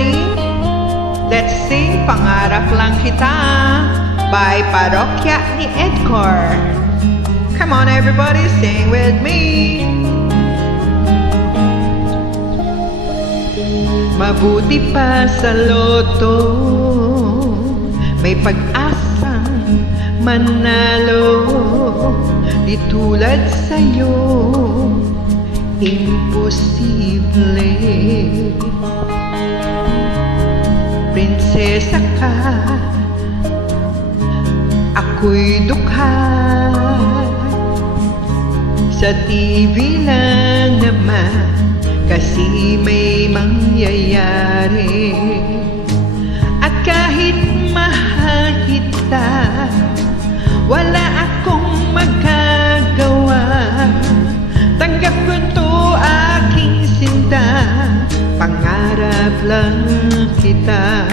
morning. Let's sing Pangarap Lang Kita by Parokya ni Edgar. Come on everybody, sing with me. Mabuti pa sa loto, may pag-asang manalo. Di tulad sa'yo, imposible. Prinsesa ka, ako'y dukha. Sa TV lang naman, kasi may mangyayari. At kahit mahal kita, wala akong magagawa. Tanggap ko to aking sinta, pangarap lang kita.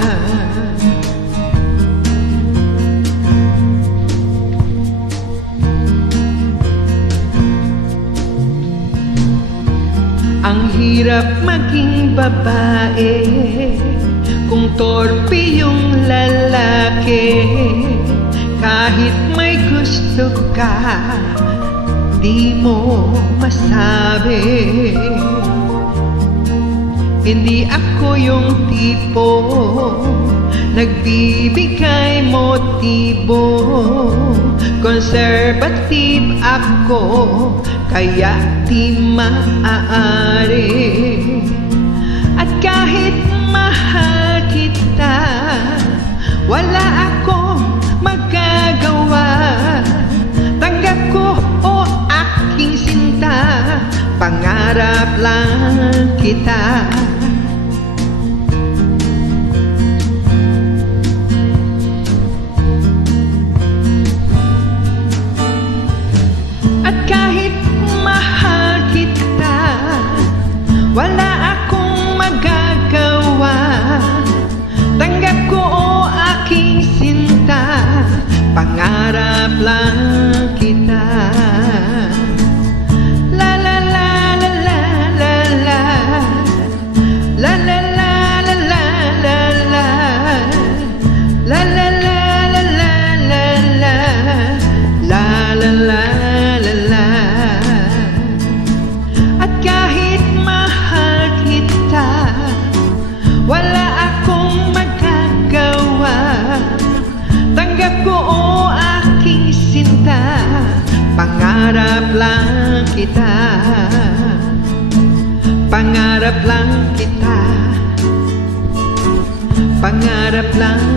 Ang hirap maging babae kung torpe yung lalaki. Kahit may gusto ka, di mo masabi. Hindi ako yung tipo nagbibigay motibo. Conservative ako, kaya di maaari. At kahit mahal kita, wala akong magagawa. Tanggap ko o aking sinta, pangarap lang kita. At kahit mahal kita, wala akong magagawa. Tanggap ko o aking sinta, pangarap lang kita. La la la la la la la, la la la la la la la, la la la la la la la, la la la la la. At kahit mahal kita, wala akong magagawa. Tanggap ko o aking sinta, pangarap lang kita. Pangarap lang kita. Pangarap lang